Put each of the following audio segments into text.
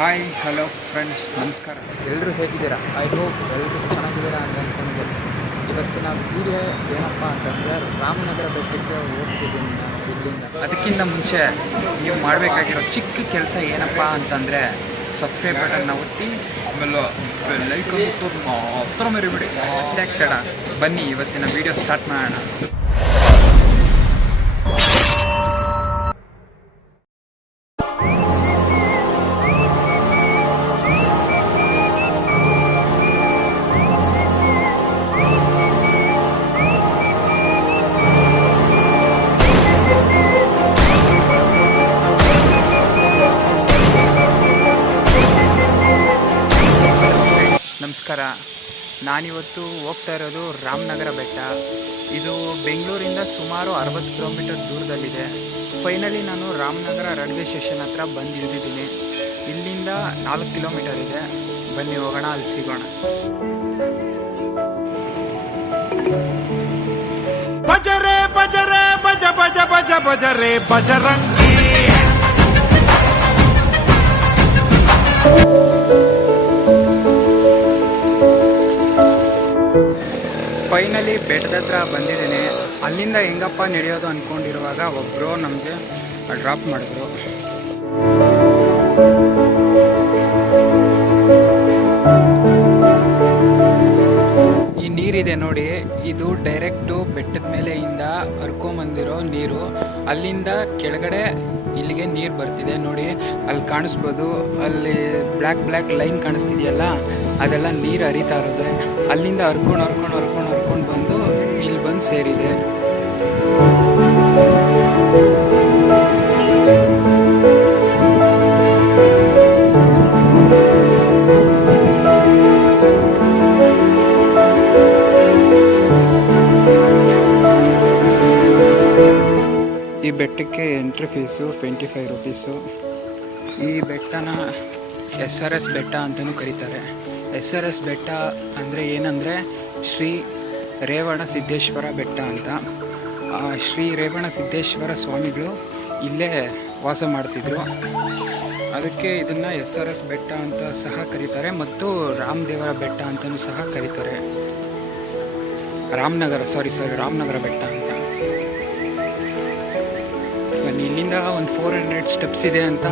Hi hello friends, ನಮಸ್ಕಾರ. ಎಲ್ಲರೂ ಹೇಗಿದ್ದೀರಾ? ಐ ಹೋಪ್ ಎಲ್ಲರೂ ಚೆನ್ನಾಗಿದ್ದೀರಾ ಅಂತ ಅಂದ್ಕೊಂಡಿದ್ದೀನಿ. ಇವತ್ತಿನ ವೀಡಿಯೋ ಏನಪ್ಪ ಅಂತಂದರೆ ರಾಮನಗರ ಬೆಟ್ಟಕ್ಕೆ ಹೋಗ್ತಿದ್ದೀನಿ ನಾನು ಇಲ್ಲಿಂದ. ಅದಕ್ಕಿಂತ ಮುಂಚೆ ನೀವು ಮಾಡಬೇಕಾಗಿರೋ ಚಿಕ್ಕ ಕೆಲಸ ಏನಪ್ಪ ಅಂತಂದರೆ ಸಬ್ಸ್ಕ್ರೈಬ್ ಬಟನ್ನ ಒತ್ತಿ, ಆಮೇಲೆ ಲೈಕ್ ಹತ್ರ ಮರಿಬಿಡಿ. ತಡ ಬನ್ನಿ ಇವತ್ತಿನ ವೀಡಿಯೋ ಸ್ಟಾರ್ಟ್ ಮಾಡೋಣ. ನಮಸ್ಕಾರ. ನಾನಿವತ್ತು ಹೋಗ್ತಾ ಇರೋದು ರಾಮನಗರ ಬೆಟ್ಟ. ಇದು ಬೆಂಗಳೂರಿಂದ ಸುಮಾರು 60 ಕಿಲೋಮೀಟರ್ ದೂರದಲ್ಲಿದೆ. ಫೈನಲಿ ನಾನು ರಾಮನಗರ ರೈಲ್ವೆ ಸ್ಟೇಷನ್ ಹತ್ರ ಬಂದು ಇಳಿದಿದ್ದೀನಿ. ಇಲ್ಲಿಂದ 4 ಕಿಲೋಮೀಟರ್ ಇದೆ. ಬನ್ನಿ ಹೋಗೋಣ, ಅಲ್ಲಿ ಸಿಗೋಣ. ಬಜರೆ ಬಜರೆ ಬಜ ಬಜ ಬಜ ಬಜರೆ ಬಜರಂಗಿ. ಫೈನಲಿ ಬೆಟ್ಟದ ಹತ್ರ ಬಂದಿದ್ದೀನಿ. ಅಲ್ಲಿಂದ ಹೆಂಗಪ್ಪ ನಡೆಯೋದು ಅಂದ್ಕೊಂಡಿರುವಾಗ ಒಬ್ಬರು ನಮಗೆ ಡ್ರಾಪ್ ಮಾಡಿದ್ರು. ಈ ನೀರಿದೆ ನೋಡಿ, ಇದು ಡೈರೆಕ್ಟು ಬೆಟ್ಟದ ಮೇಲೆಯಿಂದ ಹರ್ಕೊಂಬಂದಿರೋ ನೀರು. ಅಲ್ಲಿಂದ ಕೆಳಗಡೆ ಇಲ್ಲಿಗೆ ನೀರು ಬರ್ತಿದೆ ನೋಡಿ. ಅಲ್ಲಿ ಕಾಣಿಸ್ಬೋದು, ಅಲ್ಲಿ ಬ್ಲ್ಯಾಕ್ ಲೈನ್ ಕಾಣಿಸ್ತಿದೆಯಲ್ಲ, ಅದೆಲ್ಲ ನೀರು ಹರಿತಾ ಇರೋದು. ಅಲ್ಲಿಂದ ಹರ್ಕೊಂಡು ಬಂದು ಇಲ್ಲಿ ಬಂದು ಸೇರಿದೆ. ಈ ಬೆಟ್ಟಕ್ಕೆ ಎಂಟ್ರಿ ಫೀಸು 25 ರೂಪೀಸು. ಈ ಬೆಟ್ಟನ SRS ಬೆಟ್ಟ ಅಂತಲೂ ಕರೀತಾರೆ. SRS ಬೆಟ್ಟ ಅಂದರೆ ಏನಂದರೆ ಶ್ರೀ ರೇವಣ ಸಿದ್ದೇಶ್ವರ ಬೆಟ್ಟ ಅಂತ. ಶ್ರೀ ರೇವಣ ಸಿದ್ದೇಶ್ವರ ಸ್ವಾಮಿಗಳು ಇಲ್ಲೇ ವಾಸ ಮಾಡ್ತಿದ್ರು. ಅದಕ್ಕೆ ಇದನ್ನು SRS ಬೆಟ್ಟ ಅಂತ ಸಹ ಕರೀತಾರೆ, ಮತ್ತು ರಾಮದೇವರ ಬೆಟ್ಟ ಅಂತಲೂ ಸಹ ಕರೀತಾರೆ. ರಾಮನಗರ ಬೆಟ್ಟ ಅಂತ. ಬನ್ನಿ, ಇಲ್ಲಿಂದ ಒಂದು 400 ಸ್ಟೆಪ್ಸ್ ಇದೆ ಅಂತ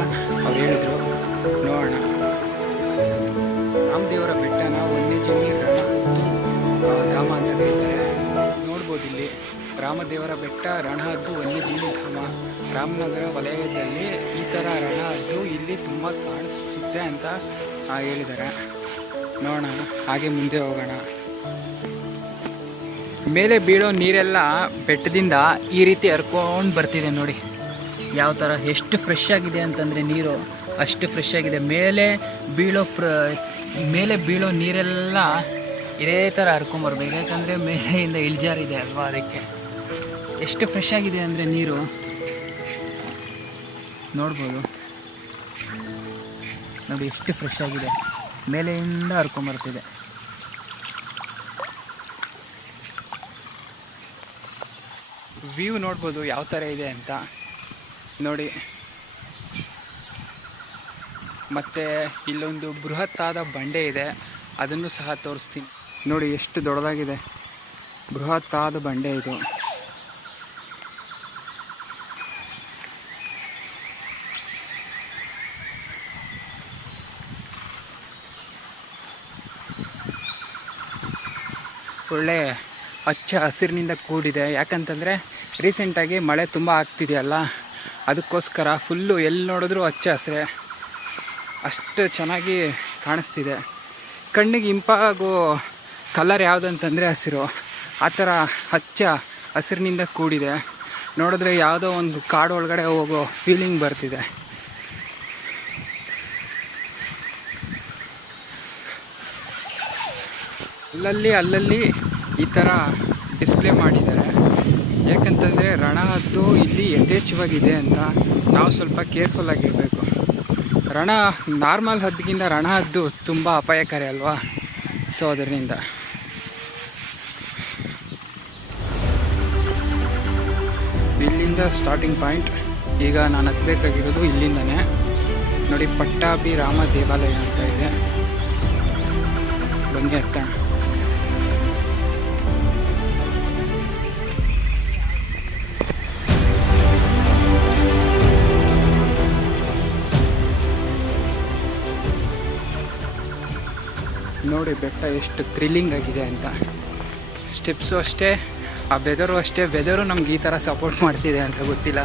ಅವ್ರು ಹೇಳಿದ್ರು. ನೋಡೋಣ. ರಾಮದೇವರ ಬೆಟ್ಟನ ವನ್ಯಜೀವಿ ಧಾಮ ಅಂತ ಕರೀತಾರೆ. ನೋಡ್ಬೋದು ಇಲ್ಲಿ ರಾಮದೇವರ ಬೆಟ್ಟ ರಣಹದ್ದು ವನ್ಯಜೀವಿ ಧಾಮ. ರಾಮನಗರ ವಲಯದಲ್ಲಿ ಈ ಥರ ರಣಹದ್ದು ಇಲ್ಲಿ ತುಂಬ ಕಾಣಿಸುತ್ತೆ ಅಂತ ಹೇಳಿದ್ದಾರೆ. ನೋಡೋಣ, ಹಾಗೆ ಮುಂದೆ ಹೋಗೋಣ. ಮೇಲೆ ಬೀಳೋ ನೀರೆಲ್ಲ ಬೆಟ್ಟದಿಂದ ಈ ರೀತಿ ಹರ್ಕೊಂಡು ಬರ್ತಿದೆ ನೋಡಿ. ಯಾವ ಥರ ಎಷ್ಟು ಫ್ರೆಶ್ ಆಗಿದೆ ಅಂತಂದರೆ ನೀರು ಅಷ್ಟು ಫ್ರೆಶ್ ಆಗಿದೆ. ಮೇಲೆ ಬೀಳೋ ನೀರೆಲ್ಲ ಇದೇ ಥರ ಹರ್ಕೊಂಬರ್ಬೇಕು, ಯಾಕಂದರೆ ಮೇಲೆಯಿಂದ ಇಳಿಜಾರಿದೆ ಅಲ್ವಾ, ಅದಕ್ಕೆ. ಎಷ್ಟು ಫ್ರೆಶ್ ಆಗಿದೆ ಅಂದರೆ ನೀರು ನೋಡ್ಬೋದು ನೋಡಿ, ಎಷ್ಟು ಫ್ರೆಶ್ ಆಗಿದೆ. ಮೇಲೆಯಿಂದ ಹರ್ಕೊಂಬರ್ತಿದೆ. ವ್ಯೂ ನೋಡ್ಬೋದು ಯಾವ ಥರ ಇದೆ ಅಂತ ನೋಡಿ. ಮತ್ತು ಇಲ್ಲೊಂದು ಬೃಹತ್ತಾದ ಬಂಡೆ ಇದೆ, ಅದನ್ನು ಸಹ ತೋರಿಸ್ತೀನಿ ನೋಡಿ. ಎಷ್ಟು ದೊಡ್ಡದಾಗಿದೆ, ಬೃಹತ್ತಾದ ಬಂಡೆ ಇದು. ಒಳ್ಳೆ ಹಚ್ಚ ಹಸಿರಿನಿಂದ ಕೂಡಿದೆ. ಯಾಕಂತಂದರೆ ರೀಸೆಂಟಾಗಿ ಮಳೆ ತುಂಬ ಆಗ್ತಿದೆಯಲ್ಲ, ಅದಕ್ಕೋಸ್ಕರ ಫುಲ್ಲು ಎಲ್ಲಿ ನೋಡಿದ್ರೂ ಹಚ್ಚ ಹಸಿರೆ. ಅಷ್ಟು ಚೆನ್ನಾಗಿ ಕಾಣಿಸ್ತಿದೆ. ಕಣ್ಣಿಗೆ ಇಂಪಾಗೋ ಕಲರ್ ಯಾವುದಂತಂದರೆ ಹಸಿರು. ಆ ಥರ ಹಚ್ಚ ಹಸಿರಿನಿಂದ ಕೂಡಿದೆ. ನೋಡಿದ್ರೆ ಯಾವುದೋ ಒಂದು ಕಾಡು ಒಳಗಡೆ ಹೋಗೋ ಫೀಲಿಂಗ್ ಬರ್ತಿದೆ. ಅಲ್ಲಲ್ಲಿ ಈ ಥರ ಡಿಸ್ಪ್ಲೇ ಮಾಡಿದ್ದಾರೆ. ಯಾಕಂತಂದರೆ ರಣಹದ್ದು ಇಲ್ಲಿ ಯಥೇಚ್ಛವಾಗಿದೆ ಅಂತ ನಾವು ಸ್ವಲ್ಪ ಕೇರ್ಫುಲ್ ಆಗಿರಬೇಕು. ನಾರ್ಮಲ್ ಹದ್ದಿಗಿಂತ ರಣಹದ್ದು ತುಂಬ ಅಪಾಯಕಾರಿ ಅಲ್ವಾ, ಸೊ ಅದರಿಂದ. ಇಲ್ಲಿಂದ ಸ್ಟಾರ್ಟಿಂಗ್ ಪಾಯಿಂಟ್. ಈಗ ನಾನು ಹತ್ತಬೇಕಾಗಿರೋದು ಇಲ್ಲಿಂದನೇ. ನೋಡಿ ಪಟ್ಟಾಭಿರಾಮ ದೇವಾಲಯ ಅಂತ ಇದೆ, ಬನ್ನಿ ಹತ್ತ. ನೋಡಿ ಬೆಟ್ಟ ಎಷ್ಟು ಥ್ರಿಲ್ಲಿಂಗ್ ಆಗಿದೆ ಅಂತ. ಸ್ಟೆಪ್ಸು ಅಷ್ಟೇ, ಆ ವೆದರು ಅಷ್ಟೇ. ವೆದರು ನಮ್ಗೆ ಈ ಥರ ಸಪೋರ್ಟ್ ಮಾಡ್ತಿದೆ ಅಂತ ಗೊತ್ತಿಲ್ಲ.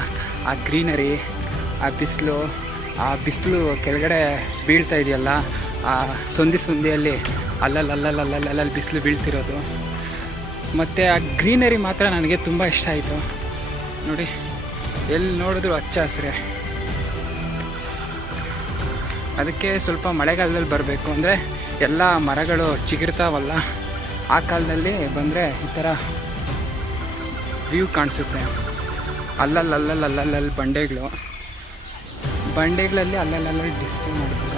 ಆ ಗ್ರೀನರಿ, ಆ ಬಿಸಿಲು ಕೆಳಗಡೆ ಬೀಳ್ತಾ ಇದೆಯಲ್ಲ, ಆ ಸಂದಿಯಲ್ಲಿ ಅಲ್ಲಲ್ಲಿ ಬಿಸಿಲು ಬೀಳ್ತಿರೋದು, ಮತ್ತು ಆ ಗ್ರೀನರಿ ಮಾತ್ರ ನನಗೆ ತುಂಬ ಇಷ್ಟ ಆಯಿತು. ನೋಡಿ ಎಲ್ಲಿ ನೋಡಿದ್ರು ಹಚ್ಚ ಹಸಿರೇ. ಅದಕ್ಕೆ ಸ್ವಲ್ಪ ಮಳೆಗಾಲದಲ್ಲಿ ಬರಬೇಕು, ಅಂದರೆ ಎಲ್ಲ ಮರಗಳು ಚಿಗುರ್ತಾವಲ್ಲ, ಆ ಕಾಲದಲ್ಲಿ ಬಂದರೆ ಈ ಥರ ವ್ಯೂ ಕಾಣಿಸುತ್ತೆ. ಅಲ್ಲಲ್ಲಿ ಬಂಡೆಗಳಲ್ಲಿ ಅಲ್ಲಲ್ಲಿ ಡಿಸ್ಪ್ಲೇ ಮಾಡ್ತಾರೆ.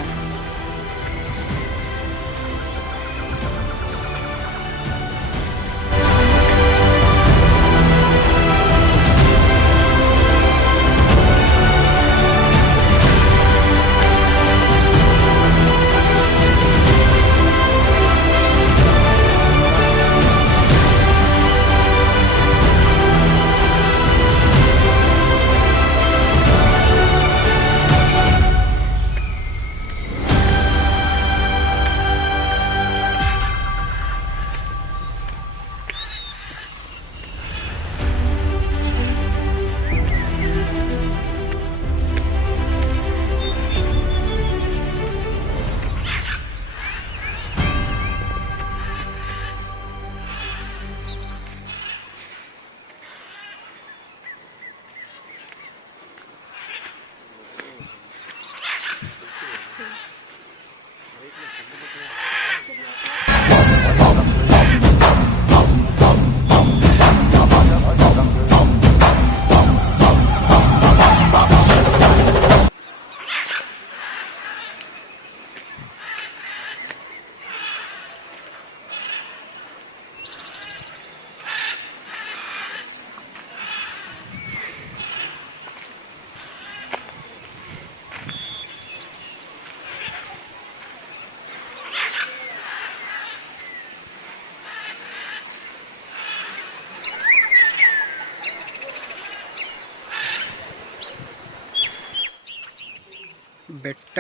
ಬೆಟ್ಟ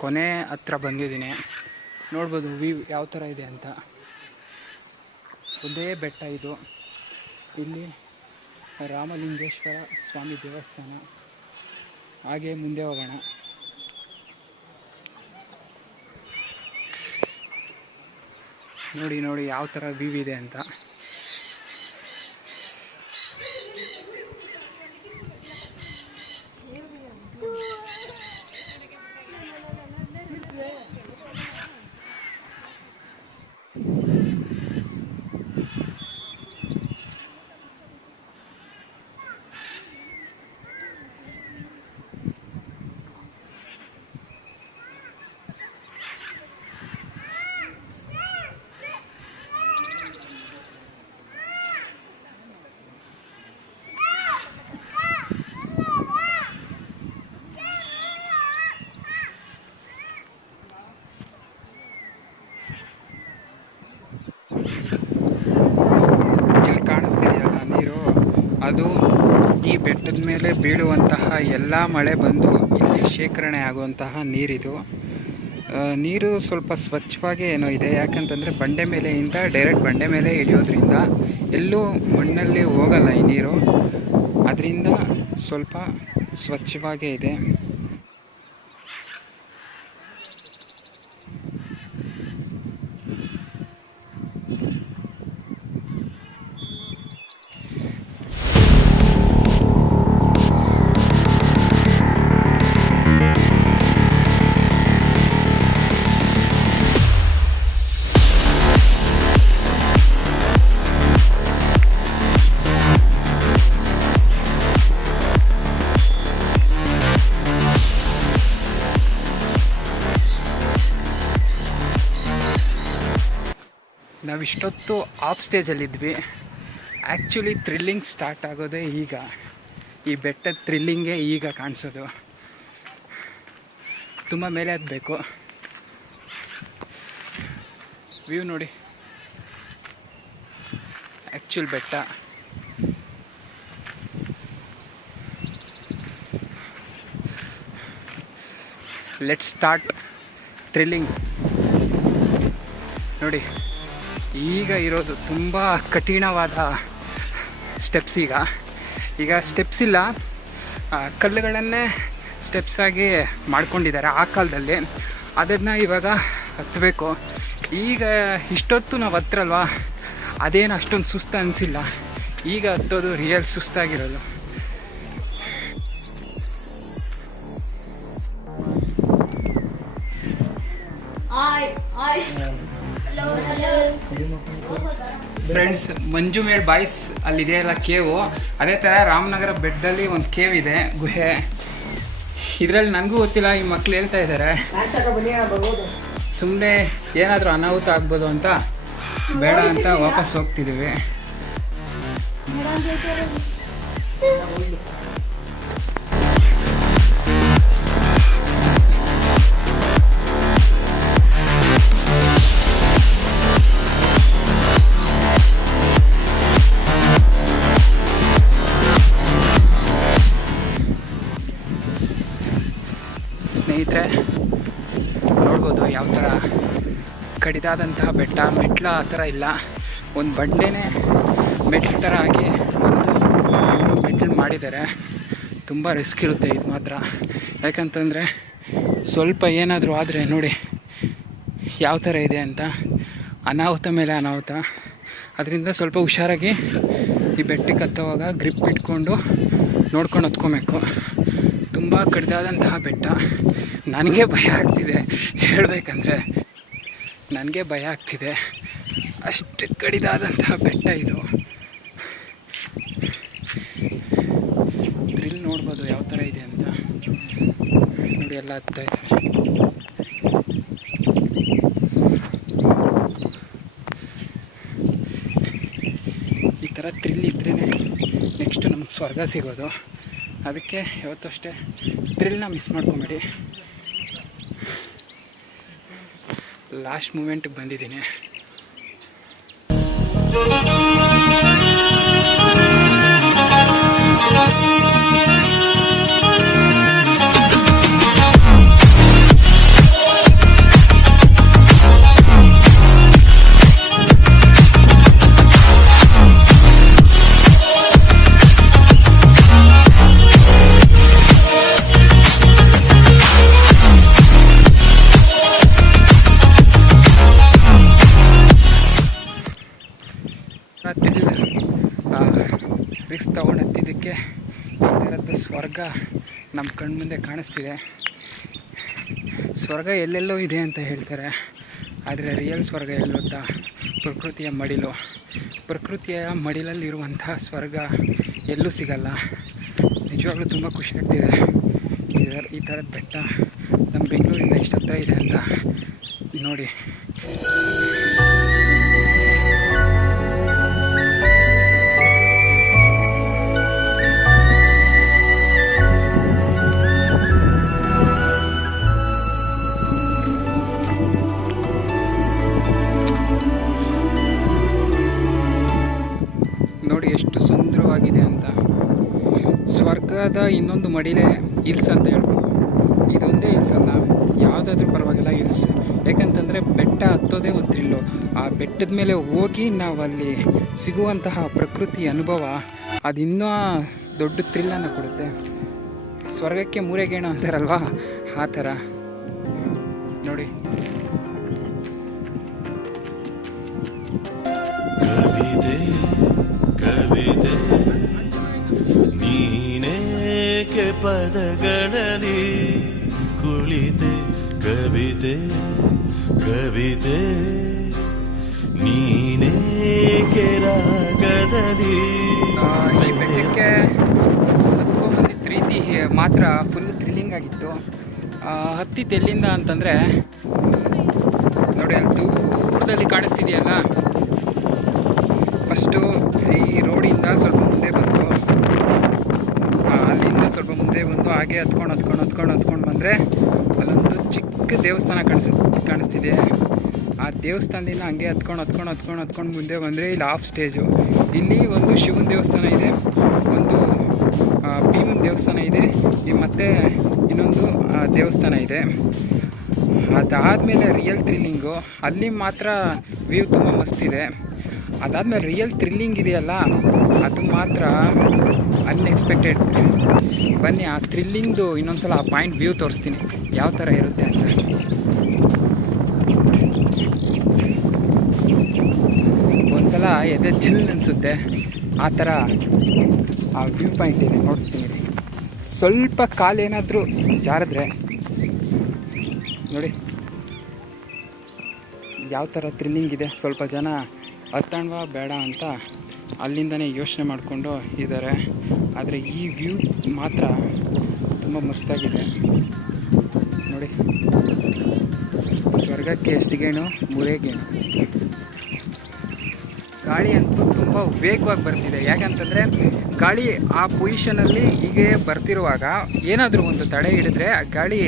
ಕೊನೆ ಹತ್ರ ಬಂದಿದ್ದೀನಿ. ನೋಡ್ಬೋದು ವ್ಯೂ ಯಾವ ಥರ ಇದೆ ಅಂತ. ಒಂದೇ ಬೆಟ್ಟ ಇದು. ಇಲ್ಲಿ ರಾಮಲಿಂಗೇಶ್ವರ ಸ್ವಾಮಿ ದೇವಸ್ಥಾನ. ಹಾಗೆ ಮುಂದೆ ಹೋಗೋಣ. ನೋಡಿ ಯಾವ ಥರ ವ್ಯೂ ಇದೆ ಅಂತ. ಅದು ಈ ಬೆಟ್ಟದ ಮೇಲೆ ಬೀಳುವಂತಹ ಎಲ್ಲ ಮಳೆ ಬಂದು ಇಲ್ಲಿ ಶೇಖರಣೆ ಆಗುವಂತಹ ನೀರಿದು. ನೀರು ಸ್ವಲ್ಪ ಸ್ವಚ್ಛವಾಗೇ ಏನೋ ಇದೆ, ಯಾಕಂತಂದರೆ ಬಂಡೆ ಮೇಲೆಯಿಂದ ಡೈರೆಕ್ಟ್ ಬಂಡೆ ಮೇಲೆ ಇಳಿಯೋದ್ರಿಂದ ಎಲ್ಲೂ ಮಣ್ಣಲ್ಲಿ ಹೋಗಲ್ಲ ಈ ನೀರು. ಅದರಿಂದ ಸ್ವಲ್ಪ ಸ್ವಚ್ಛವಾಗೇ ಇದೆ. ನಾವಿಷ್ಟೊತ್ತು ಆಫ್ ಸ್ಟೇಜಲ್ಲಿದ್ವಿ. ಆ್ಯಕ್ಚುಲಿ ಥ್ರಿಲ್ಲಿಂಗ್ ಸ್ಟಾರ್ಟ್ ಆಗೋದೇ ಈಗ. ಈ ಬೆಟ್ಟದ ಥ್ರಿಲ್ಲಿಂಗೇ ಈಗ ಕಾಣಿಸೋದು. ತುಂಬ ಮೇಲೆ ಹತ್ತಬೇಕು. ವ್ಯೂ ನೋಡಿ, ಆ್ಯಕ್ಚುಲ್ ಬೆಟ್ಟ. Let's start thrilling. ನೋಡಿ, ಈಗ ಇರೋದು ತುಂಬ ಕಠಿಣವಾದ ಸ್ಟೆಪ್ಸ್. ಈಗ ಸ್ಟೆಪ್ಸ್ ಇಲ್ಲ, ಕಲ್ಲುಗಳನ್ನೇ ಸ್ಟೆಪ್ಸ್ ಆಗಿ ಮಾಡ್ಕೊಂಡಿದ್ದಾರೆ ಆ ಕಾಲದಲ್ಲಿ. ಅದನ್ನು ಇವಾಗ ಹತ್ತಬೇಕು. ಈಗ ಇಷ್ಟೊತ್ತು ನಾವು ಹತ್ರಲ್ವಾ, ಅದೇನು ಅಷ್ಟೊಂದು ಸುಸ್ತು ಅನಿಸಿಲ್ಲ. ಈಗ ಹತ್ತೋದು ರಿಯಲ್ ಸುಸ್ತಾಗಿರೋದು. ಫ್ರೆಂಡ್ಸ್, ಮಂಜು ಮೇಳ್ ಬಾಯ್ಸ್ ಅಲ್ಲಿದೆ ಅಲ್ಲ ಕೇವು, ಅದೇ ಥರ ರಾಮನಗರ ಬೆಟ್ಟದಲ್ಲಿ ಒಂದು ಕೇವ್ ಇದೆ, ಗುಹೆ. ಇದರಲ್ಲಿ ನನಗೂ ಗೊತ್ತಿಲ್ಲ, ಈ ಮಕ್ಳು ಹೇಳ್ತಾ ಇದ್ದಾರೆ ಸುಮ್ಮನೆ ಏನಾದರೂ ಅನಾಹುತ ಆಗ್ಬೋದು ಅಂತ, ಬೇಡ ಅಂತ ವಾಪಸ್ ಹೋಗ್ತಿದ್ದೀವಿ. ಸ್ನೇಹಿತರೆ, ನೋಡ್ಬೋದು ಯಾವ ಥರ ಕಡಿದಾದಂತಹ ಬೆಟ್ಟ. ಮೆಟ್ಲ ಆ ಥರ ಇಲ್ಲ, ಒಂದು ಬಂಡೆನೇ ಮೆಟ್ಲು ಥರ ಆಗಿ ಒಂದು ಮೆಟ್ಲು ಮಾಡಿದ್ದಾರೆ. ತುಂಬ ರಿಸ್ಕ್ ಇರುತ್ತೆ ಇದು ಮಾತ್ರ. ಯಾಕಂತಂದರೆ ಸ್ವಲ್ಪ ಏನಾದರೂ ಆದರೆ ನೋಡಿ ಯಾವ ಥರ ಇದೆ ಅಂತ, ಅನಾಹುತ ಮೇಲೆ ಅನಾಹುತ. ಅದರಿಂದ ಸ್ವಲ್ಪ ಹುಷಾರಾಗಿ ಈ ಬೆಟ್ಟಕ್ಕೆ ಹತ್ತುವಾಗ ಗ್ರಿಪ್ ಇಟ್ಕೊಂಡು ನೋಡ್ಕೊಂಡು ಹತ್ಕೊಬೇಕು. ತುಂಬ ಕಡಿದಾದಂತಹ ಬೆಟ್ಟ. ನನಗೆ ಭಯ ಆಗ್ತಿದೆ, ಹೇಳಬೇಕಂದ್ರೆ ನನಗೆ ಭಯ ಆಗ್ತಿದೆ, ಅಷ್ಟು ಕಡಿದಾದಂತಹ ಬೆಟ್ಟ ಇದು. ಥ್ರಿಲ್ ನೋಡ್ಬೋದು ಯಾವ ಥರ ಇದೆ ಅಂತ. ನೋಡಿ, ಎಲ್ಲ ಹತ್ತಾ ಇದ್ದಾರೆ. ಈ ಥರ ಥ್ರಿಲ್ ಇದ್ರೇ ನೆಕ್ಸ್ಟ್ ನಮ್ಗೆ ಸ್ವರ್ಗ ಸಿಗೋದು. ಅದಕ್ಕೆ ಯಾವತ್ತೂ ಅಷ್ಟೇ ಥ್ರಿಲ್ನ ಮಿಸ್ ಮಾಡ್ಕೊಬೇಡಿ. ಲಾಸ್ಟ್ ಮೂಮೆಂಟಿಗೆ ಬಂದಿದ್ದೀನಿ. ರಿಸ್ಕ್ ತೊಗೊಂಡು ಹತ್ತಿದ್ದಕ್ಕೆ ಈ ಥರದ್ದು ಸ್ವರ್ಗ ನಮ್ಮ ಕಣ್ಮುಂದೆ ಕಾಣಿಸ್ತಿದೆ. ಸ್ವರ್ಗ ಎಲ್ಲೆಲ್ಲೋ ಇದೆ ಅಂತ ಹೇಳ್ತಾರೆ, ಆದರೆ ರಿಯಲ್ ಸ್ವರ್ಗ ಎಲ್ಲೋತ್ತಾ ಪ್ರಕೃತಿಯ ಮಡಿಲು. ಪ್ರಕೃತಿಯ ಮಡಿಲಲ್ಲಿರುವಂಥ ಸ್ವರ್ಗ ಎಲ್ಲೂ ಸಿಗಲ್ಲ. ನಿಜವಾಗ್ಲೂ ತುಂಬ ಖುಷಿ ಆಗ್ತಿದೆ. ಈ ಥರದ ಬೆಟ್ಟ ನಮ್ಮ ಬೆಂಗಳೂರಿಂದ ಎಷ್ಟು ಹತ್ರ ಇದೆ ಅಂತ ನೋಡಿ. ನೋಡಿ ಎಷ್ಟು ಸುಂದರವಾಗಿದೆ ಅಂತ. ಸ್ವರ್ಗದ ಇನ್ನೊಂದು ಮಡಿಲೇ ಹಿಲ್ಸ್ ಅಂತ ಹೇಳ್ಬೋದು. ಇದೊಂದೇ ಹಿಲ್ಸ್ ಅಲ್ಲ, ಯಾವುದಾದ್ರೂ ಪರವಾಗಿಲ್ಲ ಹಿಲ್ಸ್. ಯಾಕಂತಂದರೆ ಬೆಟ್ಟ ಹತ್ತೋದೇ ಒಂದು ಥ್ರಿಲ್ಲು. ಆ ಬೆಟ್ಟದ ಮೇಲೆ ಹೋಗಿ ನಾವು ಅಲ್ಲಿ ಸಿಗುವಂತಹ ಪ್ರಕೃತಿ ಅನುಭವ ಅದು ಇನ್ನೂ ದೊಡ್ಡ ಥ್ರಿಲ್ಲನ್ನು ಕೊಡುತ್ತೆ. ಸ್ವರ್ಗಕ್ಕೆ ಮೂರೇ ಗೇಣು ಅಂತಾರಲ್ವಾ, ಆ ಥರ ನೋಡಿ. ನೀನೇಕೆ ಪದಗಳಲ್ಲಿ ಕುಳಿತೆ ಕವಿತೆ ಕವಿತೆ, ನೀನೇಕೆ ರಾಗದಲ್ಲಿ. ಈ ಬೆಟ್ಟಕ್ಕೆ ಹತ್ಕೊಂಡ್ಬಂದಿದ್ದ ರೀತಿ ಮಾತ್ರ ಫುಲ್ ಥ್ರಿಲ್ಲಿಂಗ್ ಆಗಿತ್ತು. ಹತ್ತಿದ್ದು ಎಲ್ಲಿಂದ ಅಂತಂದರೆ ನೋಡಿ, ಅಲ್ಲಿ ದೂರದಲ್ಲಿ ಕಾಣಿಸ್ತಿದೆಯಲ್ಲ, ಫಸ್ಟು ಈ ರೋಡಿಂದ ಸ್ವಲ್ಪ ಮುಂದೆ ಬಂತು, ಅಲ್ಲಿಂದ ಸ್ವಲ್ಪ ಮುಂದೆ ಬಂದು ಹಾಗೆ ಹತ್ಕೊಂಡು ಬಂದರೆ ಅಲ್ಲೊಂದು ಚಿಕ್ಕ ದೇವಸ್ಥಾನ ಕಾಣಿಸ್ತಿದೆ. ಆ ದೇವಸ್ಥಾನದಿಂದ ಹಂಗೆ ಹತ್ಕೊಂಡು ಮುಂದೆ ಬಂದರೆ ಇಲ್ಲಿ ಆಫ್ ಸ್ಟೇಜು. ಇಲ್ಲಿ ಒಂದು ಶಿವನ ದೇವಸ್ಥಾನ ಇದೆ, ಒಂದು ಭೀಮನ ದೇವಸ್ಥಾನ ಇದೆ, ಮತ್ತು ಇನ್ನೊಂದು ದೇವಸ್ಥಾನ ಇದೆ. ಅದಾದಮೇಲೆ ರಿಯಲ್ ಥ್ರಿಲ್ಲಿಂಗು, ಅಲ್ಲಿ ಮಾತ್ರ ವ್ಯೂ ತುಂಬ ಮಸ್ತಿದೆ. ಅದಾದಮೇಲೆ ರಿಯಲ್ ಥ್ರಿಲ್ಲಿಂಗ್ ಇದೆಯಲ್ಲ, ಅದು ಮಾತ್ರ ಅನ್ಎಕ್ಸ್ಪೆಕ್ಟೆಡ್. ಬನ್ನಿ ಆ ಥ್ರಿಲ್ಲಿಂಗ್ದು ಇನ್ನೊಂದು ಸಲ ಆ ಪಾಯಿಂಟ್ ವ್ಯೂ ತೋರಿಸ್ತೀನಿ ಯಾವ ಥರ ಇರುತ್ತೆ ಅಂತ. ಒಂದ್ಸಲ ಎದೆ ಜಿಲ್ ಅನಿಸುತ್ತೆ, ಆ ಥರ ಆ ವ್ಯೂ ಪಾಯಿಂಟ್ ಇದೆ, ನೋಡಿಸ್ತೀನಿ. ಸ್ವಲ್ಪ ಕಾಲೇನಾದರೂ ಜಾರಿದ್ರೆ ನೋಡಿ ಯಾವ ಥರ ಥ್ರಿಲ್ಲಿಂಗ್ ಇದೆ. ಸ್ವಲ್ಪ ಜನ ಹತ್ತಣ್ವಾ ಬೇಡ ಅಂತ ಅಲ್ಲಿಂದನೇ ಯೋಚನೆ ಮಾಡಿಕೊಂಡು ಇದ್ದಾರೆ. ಆದರೆ ಈ ವ್ಯೂ ಮಾತ್ರ ತುಂಬ ಮಸ್ತಾಗಿದೆ ನೋಡಿ. ಸ್ವರ್ಗಕ್ಕೆ ಎಷ್ಟು ಗೇಣು, ಮೂರೇ ಗೇಣು. ಗಾಳಿ ಅಂತೂ ತುಂಬ ವೇಗವಾಗಿ ಬರ್ತಿದೆ. ಯಾಕಂತಂದರೆ ಗಾಳಿ ಆ ಪೊಸಿಷನಲ್ಲಿ ಹೀಗೆ ಬರ್ತಿರುವಾಗ ಏನಾದರೂ ಒಂದು ತಡೆ ಹಿಡಿದ್ರೆ ಆ ಗಾಳಿ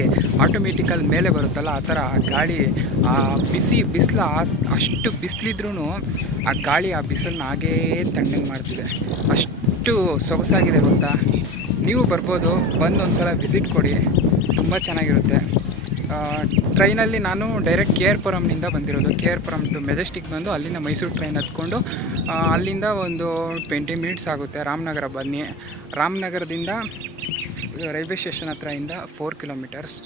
ಆಟೋಮೆಟಿಕಲ್ ಮೇಲೆ ಬರುತ್ತಲ್ಲ, ಆ ಥರ ಗಾಳಿ ಆ ಬಿಸಿಲು ಅಷ್ಟು ಬಿಸಿಲಿದ್ರೂ ಆ ಗಾಳಿ ಆ ಬಿಸಿಲನ್ನ ಹಾಗೇ ತಣ್ಣಗೆ ಮಾಡ್ತಿದೆ. ಅಷ್ಟು ಸೊಗಸಾಗಿದೆ ಗೊತ್ತಾ. ನೀವು ಬರ್ಬೋದು, ಬಂದು ಒಂದು ಸಲ ವಿಸಿಟ್ ಕೊಡಿ, ತುಂಬ ಚೆನ್ನಾಗಿರುತ್ತೆ. ಟ್ರೈನಲ್ಲಿ ನಾನು ಡೈರೆಕ್ಟ್ KR ಪುರಂನಿಂದ ಬಂದಿರೋದು. KR ಪುರಂ ಟು ಮೆಜೆಸ್ಟಿಕ್ ಬಂದು ಅಲ್ಲಿಂದ ಮೈಸೂರು ಟ್ರೈನ್ ಹತ್ಕೊಂಡು ಅಲ್ಲಿಂದ ಒಂದು 20 ಮಿನಿಟ್ಸ್ ಆಗುತ್ತೆ. ರಾಮನಗರ ಬನ್ನಿ. ರಾಮನಗರದಿಂದ ರೈಲ್ವೆ ಸ್ಟೇಷನ್ ಹತ್ರದಿಂದ 4 ಕಿಲೋಮೀಟರ್ಸ್.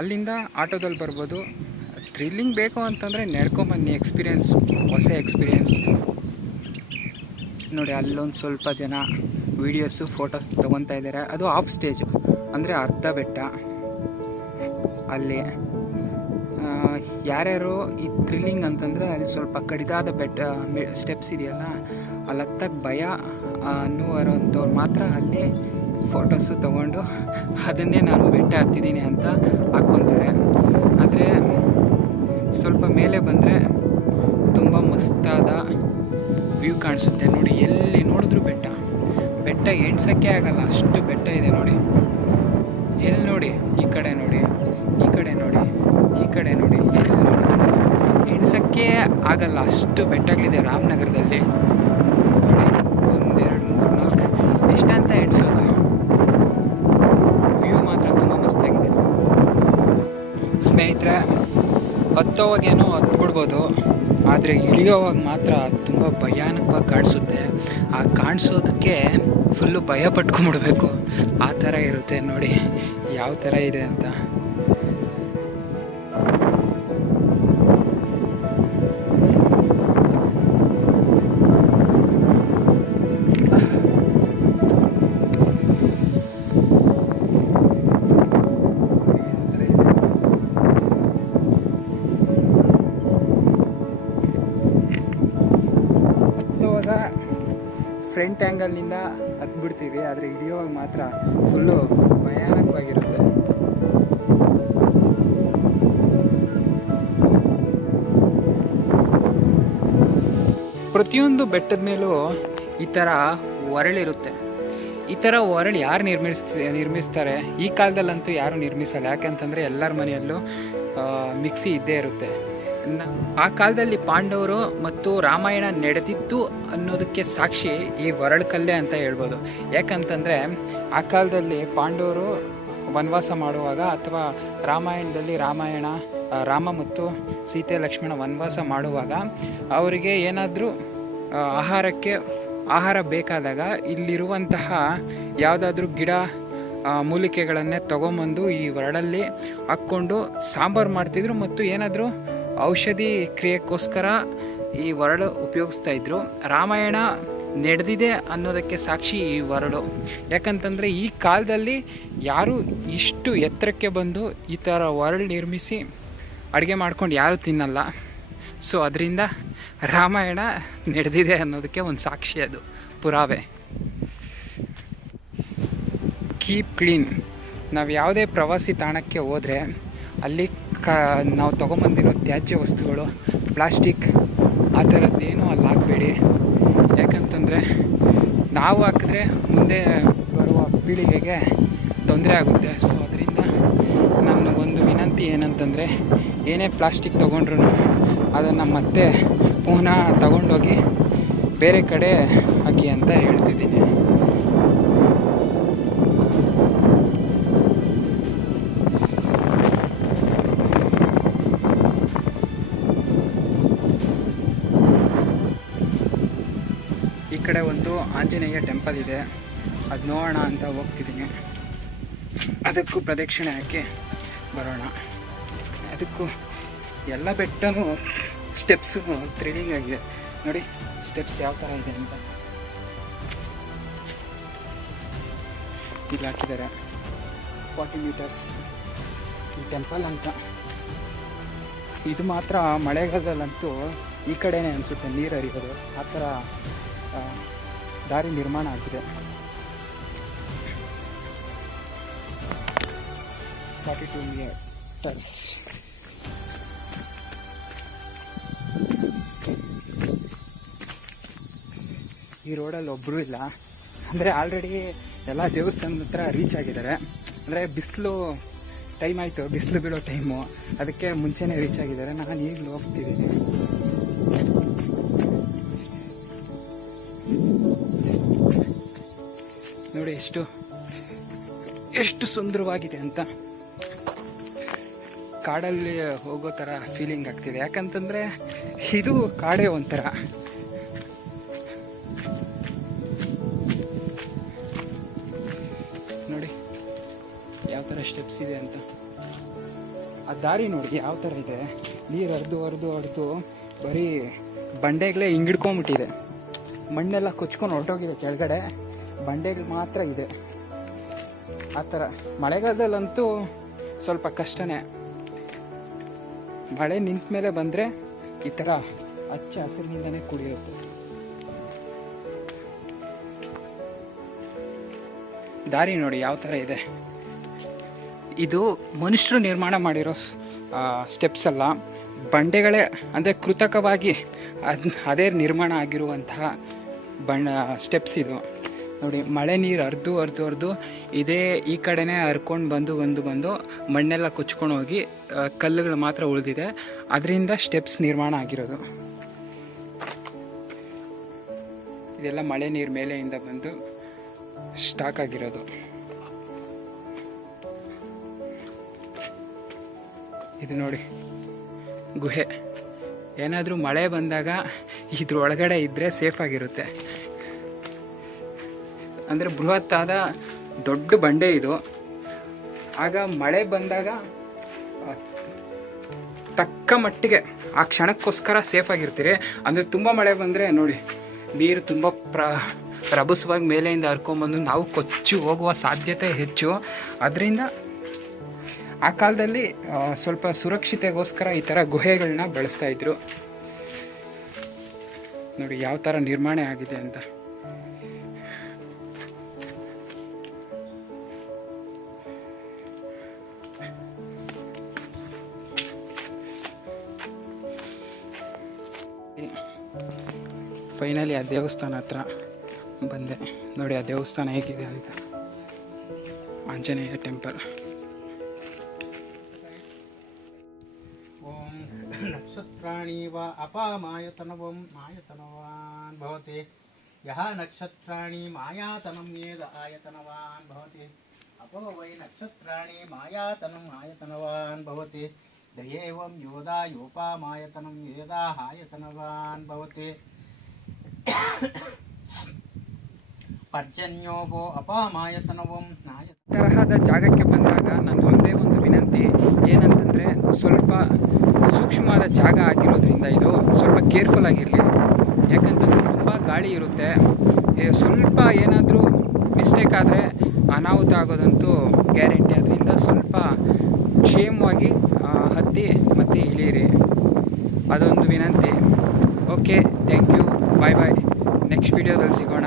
ಅಲ್ಲಿಂದ ಆಟೋದಲ್ಲಿ ಬರ್ಬೋದು. ಥ್ರಿಲ್ಲಿಂಗ್ ಬೇಕು ಅಂತಂದರೆ ನಡ್ಕೊಂಬನ್ನಿ, ಎಕ್ಸ್ಪೀರಿಯೆನ್ಸ್, ಹೊಸ ಎಕ್ಸ್ಪೀರಿಯೆನ್ಸ್ ನೋಡಿ. ಅಲ್ಲೊಂದು ಸ್ವಲ್ಪ ಜನ ವೀಡಿಯೋಸು ಫೋಟೋಸ್ ತೊಗೊತಾ ಇದ್ದಾರೆ. ಅದು ಆಫ್ ಸ್ಟೇಜು, ಅಂದರೆ ಅರ್ಧ ಬೆಟ್ಟ. ಅಲ್ಲಿ ಯಾರ್ಯಾರು ಈ ಥ್ರಿಲ್ಲಿಂಗ್ ಅಂತಂದರೆ ಅಲ್ಲಿ ಸ್ವಲ್ಪ ಕಡಿದಾದ ಬೆಟ್ಟ ಸ್ಟೆಪ್ಸ್ ಇದೆಯಲ್ಲ, ಅಲ್ಲಿ ಹತ್ತಕ್ಕೆ ಭಯ ಅನ್ನುವರಂಥವ್ರು ಮಾತ್ರ ಅಲ್ಲಿ ಫೋಟೋಸು ತೊಗೊಂಡು ಅದನ್ನೇ ನಾನು ಬೆಟ್ಟ ಹತ್ತಿದ್ದೀನಿ ಅಂತ ಹಾಕ್ಕೊತಾರೆ. ಆದರೆ ಸ್ವಲ್ಪ ಮೇಲೆ ಬಂದರೆ ತುಂಬ ಮಸ್ತಾದ ವ್ಯೂ ಕಾಣಿಸುತ್ತೆ ನೋಡಿ. ಎಲ್ಲಿ ನೋಡಿದ್ರು ಬೆಟ್ಟ ಎಣ್ಸೋಕ್ಕೆ ಆಗಲ್ಲ, ಅಷ್ಟು ಬೆಟ್ಟ ಇದೆ ನೋಡಿ. ಎಲ್ಲಿ ನೋಡಿ, ಈ ಕಡೆ ನೋಡಿ, ಈ ಕಡೆ ನೋಡಿ, ಈ ಕಡೆ ನೋಡಿ, ಎಲ್ಲಿ ನೋಡಿದ್ರು ಎಣ್ಸೋಕ್ಕೆ ಆಗಲ್ಲ, ಅಷ್ಟು ಬೆಟ್ಟಗಳಿದೆ ರಾಮನಗರದಲ್ಲಿ ನೋಡಿ. 1 2 3 4 ಎಷ್ಟಂತ ಎಣ್ಸೋದು. ವ್ಯೂ ಮಾತ್ರ ತುಂಬ ಮಸ್ತಾಗಿದೆ ಸ್ನೇಹಿತರೆ. ಹತ್ತೋವಾಗೇನೋ ಹತ್ಬಿಡ್ಬೋದು, ಆದರೆ ಇಳಿಯೋವಾಗ ಮಾತ್ರ ತುಂಬ ಭಯಾನಕವಾಗಿ ಕಾಣಿಸುತ್ತೆ. ಆ ಕಾಣಿಸೋದಕ್ಕೆ ಫುಲ್ಲು ಭಯ ಪಟ್ಕೊಂಡ್ಬಿಡ್ಬೇಕು, ಆ ಥರ ಇರುತ್ತೆ ನೋಡಿ ಯಾವ ಥರ ಇದೆ ಅಂತ. ಫ್ರಂಟ್ ಆ್ಯಂಗಲ್ನಿಂದ ಹತ್ಬಿಡ್ತೀವಿ, ಆದರೆ ಇಳಿಯೋವಾಗ ಮಾತ್ರ ಫುಲ್ಲು ಭಯಾನಕವಾಗಿರುತ್ತೆ. ಪ್ರತಿಯೊಂದು ಬೆಟ್ಟದ ಮೇಲೂ ಈ ಥರ ಒರಳಿರುತ್ತೆ. ಈ ಥರ ಒರಳು ಯಾರು ನಿರ್ಮಿಸ್ತಾರೆ? ಈ ಕಾಲದಲ್ಲಂತೂ ಯಾರೂ ನಿರ್ಮಿಸಲ್ಲ. ಯಾಕೆಂತಂದರೆ ಎಲ್ಲರ ಮನೆಯಲ್ಲೂ ಮಿಕ್ಸಿ ಇದ್ದೇ ಇರುತ್ತೆ. ಆ ಕಾಲದಲ್ಲಿ ಪಾಂಡವರು ಮತ್ತು ರಾಮಾಯಣ ನಡೆದಿತ್ತು ಅನ್ನೋದಕ್ಕೆ ಸಾಕ್ಷಿ ಈ ಒರಳುಕಲ್ಲೇ ಅಂತ ಹೇಳ್ಬೋದು. ಯಾಕಂತಂದರೆ ಆ ಕಾಲದಲ್ಲಿ ಪಾಂಡವರು ವನವಾಸ ಮಾಡುವಾಗ, ಅಥವಾ ರಾಮಾಯಣದಲ್ಲಿ ರಾಮ ಮತ್ತು ಸೀತೆ ಲಕ್ಷ್ಮಣ ವನವಾಸ ಮಾಡುವಾಗ ಅವರಿಗೆ ಏನಾದರೂ ಆಹಾರ ಬೇಕಾದಾಗ ಇಲ್ಲಿರುವಂತಹ ಯಾವುದಾದ್ರೂ ಗಿಡ ಮೂಲಿಕೆಗಳನ್ನೇ ತೊಗೊಂಬಂದು ಈ ಒರಳಲ್ಲಿ ಹಾಕ್ಕೊಂಡು ಸಾಂಬಾರು ಮಾಡ್ತಿದ್ರು, ಮತ್ತು ಏನಾದರೂ ಔಷಧಿ ಕ್ರಿಯೆಗೋಸ್ಕರ ಈ ಒರಳು ಉಪಯೋಗಿಸ್ತಾ ಇದ್ರು. ರಾಮಾಯಣ ನಡೆದಿದೆ ಅನ್ನೋದಕ್ಕೆ ಸಾಕ್ಷಿ ಈ ಒರಳು. ಯಾಕಂತಂದರೆ ಈ ಕಾಲದಲ್ಲಿ ಯಾರು ಇಷ್ಟು ಎತ್ತರಕ್ಕೆ ಬಂದು ಈ ಥರ ಒರಳು ನಿರ್ಮಿಸಿ ಅಡುಗೆ ಮಾಡ್ಕೊಂಡು ಯಾರೂ ತಿನ್ನಲ್ಲ. ಸೊ ಅದರಿಂದ ರಾಮಾಯಣ ನಡೆದಿದೆ ಅನ್ನೋದಕ್ಕೆ ಒಂದು ಸಾಕ್ಷಿ, ಅದು ಪುರಾವೆ. Keep clean. ನಾವು ಯಾವುದೇ ಪ್ರವಾಸಿ ತಾಣಕ್ಕೆ ಹೋದರೆ ಅಲ್ಲಿ ನಾವು ತೊಗೊಂಬಂದಿರೋ ತ್ಯಾಜ್ಯ ವಸ್ತುಗಳು, ಪ್ಲಾಸ್ಟಿಕ್ ಆ ಥರದ್ದೇನೂ ಅಲ್ಲಿ ಹಾಕಬೇಡಿ. ಯಾಕಂತಂದರೆ ನಾವು ಹಾಕಿದ್ರೆ ಮುಂದೆ ಬರುವ ಪೀಳಿಗೆಗೆ ತೊಂದರೆ ಆಗುತ್ತೆ. ಸೊ ಅದರಿಂದ ನಾನು ಒಂದು ವಿನಂತಿ ಏನಂತಂದರೆ ಏನೇ ಪ್ಲಾಸ್ಟಿಕ್ ತೊಗೊಂಡ್ರು ಅದನ್ನು ಮತ್ತೆ ಪುನಃ ತಗೊಂಡೋಗಿ ಬೇರೆ ಕಡೆ ಹಾಕಿ ಅಂತ ಹೇಳ್ತಿದ್ದೀನಿ. ಈ ಕಡೆ ಒಂದು ಆಂಜನೇಯ ಟೆಂಪಲ್ ಇದೆ, ಅದು ನೋಡೋಣ ಅಂತ ಹೋಗ್ತಿದ್ದೀನಿ. ಅದಕ್ಕೂ ಪ್ರದಕ್ಷಿಣೆ ಹಾಕಿ ಬರೋಣ. ಅದಕ್ಕೂ ಎಲ್ಲ ಬೆಟ್ಟನೂ ಸ್ಟೆಪ್ಸು ಥ್ರಿಲ್ಲಿಂಗ್ ಆಗಿದೆ ನೋಡಿ, ಸ್ಟೆಪ್ಸ್ ಯಾವ ಥರ ಇದೆ ಅಂತ ಇಲ್ಲಿ ಹಾಕಿದ್ದಾರೆ. 40 ಮೀಟರ್ಸ್ ಈ ಟೆಂಪಲ್ ಅಂತ. ಇದು ಮಾತ್ರ ಮಳೆಗಾಲದಲ್ಲಂತೂ ಈ ಕಡೆನೇ ಅನಿಸುತ್ತೆ ನೀರು ಹರಿಯೋದು, ಆ ಥರ ದಾರಿ ನಿರ್ಮಾಣ ಆಗಿದೆ. 42 ಮೀಟರ್ಸ್. ಈ ರೋಡಲ್ಲಿ ಒಬ್ಬರು ಇಲ್ಲ, ಅಂದರೆ ಆಲ್ರೆಡಿ ಎಲ್ಲ ದೇವಸ್ಥಾನದ ಹತ್ರ ರೀಚ್ ಆಗಿದ್ದಾರೆ. ಅಂದರೆ ಬಿಸಿಲು ಟೈಮ್ ಆಯಿತು, ಬಿಸಿಲು ಬೀಳೋ ಟೈಮು, ಅದಕ್ಕೆ ಮುಂಚೆನೇ ರೀಚ್ ಆಗಿದ್ದಾರೆ. ನಾನು ಈಗಲೂ ಹೋಗ್ತಿದ್ದೀನಿ. ನೋಡಿ ಎಷ್ಟು ಸುಂದರವಾಗಿದೆ ಅಂತ. ಕಾಡಲ್ಲಿ ಹೋಗೋ ಥರ ಫೀಲಿಂಗ್ ಆಗ್ತಿದೆ, ಯಾಕಂತಂದರೆ ಇದು ಕಾಡೇ ಒಂಥರ. ನೋಡಿ ಯಾವ ಥರ ಸ್ಟೆಪ್ಸ್ ಇದೆ ಅಂತ. ಆ ದಾರಿ ನೋಡಿ ಯಾವ ಥರ ಇದೆ, ನೀರು ಹರಿದು ಬರೀ ಬಂಡೆಗಳೇ ಹಿಂಗಿಡ್ಕೊಂಬಿಟ್ಟಿದೆ. ಮಣ್ಣೆಲ್ಲ ಕೊಚ್ಕೊಂಡು ಹೊರಟೋಗಿದೆ ಕೆಳಗಡೆ, ಬಂಡೆಗಳು ಮಾತ್ರ ಇದೆ. ಆ ಥರ ಮಳೆಗಾಲದಲ್ಲಂತೂ ಸ್ವಲ್ಪ ಕಷ್ಟನೇ. ಮಳೆ ನಿಂತ ಮೇಲೆ ಬಂದರೆ ಈ ಥರ ಹಚ್ಚ ಹಸಿರಿನಿಂದನೇ ಕೂಡಿರುತ್ತೆ. ದಾರಿ ನೋಡಿ ಯಾವ ಥರ ಇದೆ. ಇದು ಮನುಷ್ಯರು ನಿರ್ಮಾಣ ಮಾಡಿರೋ ಸ್ಟೆಪ್ಸ್ ಅಲ್ಲ, ಬಂಡೆಗಳೇ, ಅಂದರೆ ಕೃತಕವಾಗಿ ಅದೇ ನಿರ್ಮಾಣ ಆಗಿರುವಂತಹ ಸ್ಟೆಪ್ಸ್ ಇದು ನೋಡಿ. ಮಳೆ ನೀರು ಹರಿದು ಇದೇ ಈ ಕಡೆನೇ ಹರ್ಕೊಂಡು ಬಂದು ಮಣ್ಣೆಲ್ಲ ಕೊಚ್ಕೊಂಡು ಹೋಗಿ ಕಲ್ಲುಗಳು ಮಾತ್ರ ಉಳಿದಿದೆ, ಅದರಿಂದ ಸ್ಟೆಪ್ಸ್ ನಿರ್ಮಾಣ ಆಗಿರೋದು. ಇದೆಲ್ಲ ಮಳೆ ನೀರು ಮೇಲೆಯಿಂದ ಬಂದು ಸ್ಟಾಕ್ ಆಗಿರೋದು. ಇದು ನೋಡಿ ಗುಹೆ. ಏನಾದರೂ ಮಳೆ ಬಂದಾಗ ಇದ್ರೊಳಗಡೆ ಇದ್ದರೆ ಸೇಫಾಗಿರುತ್ತೆ. ಅಂದರೆ ಬೃಹತ್ತಾದ ದೊಡ್ಡ ಬಂಡೆ ಇದು. ಆಗ ಮಳೆ ಬಂದಾಗ ತಕ್ಕ ಮಟ್ಟಿಗೆ ಆ ಕ್ಷಣಕ್ಕೋಸ್ಕರ ಸೇಫಾಗಿರ್ತೀರಿ. ಅಂದರೆ ತುಂಬ ಮಳೆ ಬಂದರೆ ನೋಡಿ ನೀರು ತುಂಬ ರಭಸವಾಗಿ ಮೇಲೆಯಿಂದ ಹರ್ಕೊಂಬಂದು ನಾವು ಕೊಚ್ಚಿ ಹೋಗುವ ಸಾಧ್ಯತೆ ಹೆಚ್ಚು. ಅದರಿಂದ ಆ ಕಾಲದಲ್ಲಿ ಸ್ವಲ್ಪ ಸುರಕ್ಷತೆಗೋಸ್ಕರ ಈ ಥರ ಗುಹೆಗಳನ್ನ ಬಳಸ್ತಾಯಿದ್ರು. ನೋಡಿ ಯಾವ ಥರ ನಿರ್ಮಾಣ ಆಗಿದೆ ಅಂತ. ಫೈನಲಿ ಆ ದೇವಸ್ಥಾನ ಹತ್ರ ಬಂದೆ. ನೋಡಿ ಆ ದೇವಸ್ಥಾನ ಹೇಗಿದೆ ಅಂತ. ಆಂಜನೇಯ ಟೆಂಪಲ್. ಓಂ ನಕ್ಷತ್ರಾಣಿ ವಾ ಅಪಾಮಾಯತನವಂ ಮಾಯತನವಾನ್ ಭವತಿ. ಯಹ ನಕ್ಷತ್ರಾಣಿ ಮಾಯಾತನಂ ವೇದ ಆಯತನವಾನ್ ಭವತಿ. ಅಪೋ ವೈ ನಕ್ಷತ್ರಾಣಿ ಮಾಯಾತನಂ ಆಯತನವಾನ್ ಭವತಿ. ದಯೇವಂ ಯೋಧಾ ಯೋಪಾಮಾಯತನಂ ವೇದಾ ಆಯತನವಾನ್ ಭವತಿ. ಪರ್ಜನ್ಯೋಗೋ ಅಪಾಮಾಯತನವಂ ನಾಯ. ತರಹದ ಜಾಗಕ್ಕೆ ಬಂದಾಗ ನನ್ನ ಒಂದೇ ಒಂದು ವಿನಂತಿ ಏನಂತಂದರೆ, ಸ್ವಲ್ಪ ಸೂಕ್ಷ್ಮವಾದ ಜಾಗ ಆಗಿರೋದ್ರಿಂದ ಇದು ಸ್ವಲ್ಪ ಕೇರ್ಫುಲ್ ಆಗಿರಲಿ. ಯಾಕಂತಂದರೆ ತುಂಬ ಗಾಳಿ ಇರುತ್ತೆ. ಸ್ವಲ್ಪ ಏನಾದರೂ ಮಿಸ್ಟೇಕ್ ಆದರೆ ಅನಾಹುತ ಆಗೋದಂತೂ ಗ್ಯಾರಂಟಿ. ಅದರಿಂದ ಸ್ವಲ್ಪ ಕ್ಷೇಮವಾಗಿ ಹತ್ತಿ ಮತ್ತೆ ಇಳೀರಿ, ಅದೊಂದು ವಿನಂತಿ. Okay, thank you, bye bye. Next ವಿಡಿಯೋದಲ್ಲಿ ಸಿಗೋಣ.